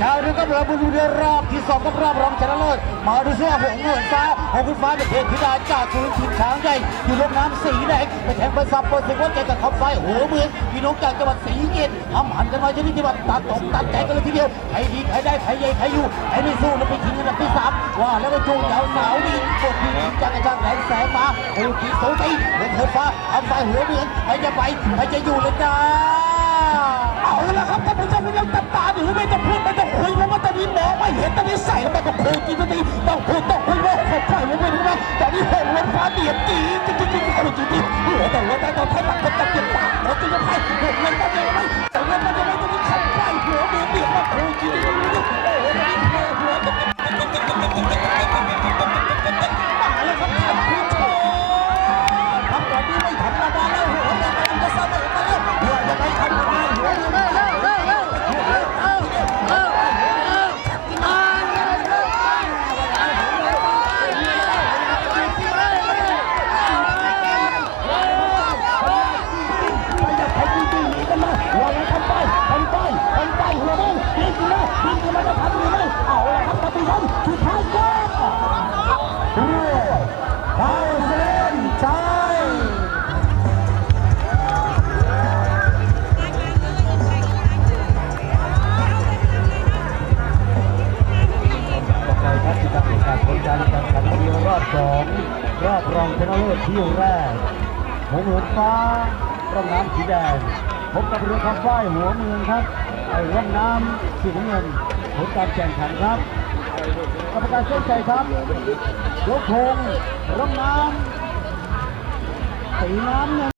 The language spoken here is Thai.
ชายหรือกับเราบุญเรือนรอบที่สองกับรอบรองชนะเลิศมาดูเสื้อหงเงินฟ้าหงเงินฟ้าเป็นเทพธิดาจากสุรินทร์ทีมช้างใหญ่อยู่ลงน้ำสีแดงไปแทงไปซับเปิดสิว่าแกกับท็อปไฟหัวเมืองพี่น้องจากจังหวัดศรีสะเกษทำหันกันมาชนิดที่ว่าตัดตกตัดใจกันเลยทีเดียวใครดีใครได้ใครใหญ่ใครอยู่ใครไม่สู้แล้วไปทิ้งอันดับที่สามว่าแล้วก็จูงยาวสาวนี่กดทีจากกระช่างแหลมแสงมาโอ้ทีโซตีเงินเถิดฟ้าทำไฟหัวเมืองใครจะไปใครจะอยู่เลยจ้า เห็นตอนนี้ใส่แล้วมันก็คุยจรินตอนนี้ต้องพูต้องคุยว่าเขาใครไม่รู้ เข้าเส้นชัยต่อไปครับที่การประกาศผลการแข่งขันเรือรอบสองรอบรองชนะเลิศที่แรกหงส์เหินฟ้าร่องน้ำสีแดงพบกับเรือคำฝ้ายหัวเมืองครับไอ้ร่องน้ำสีน้ำเงินผลการแข่งขันครับ กรรมการเส้นใจครับยกพงร่องน้ำสีน้ำเงิน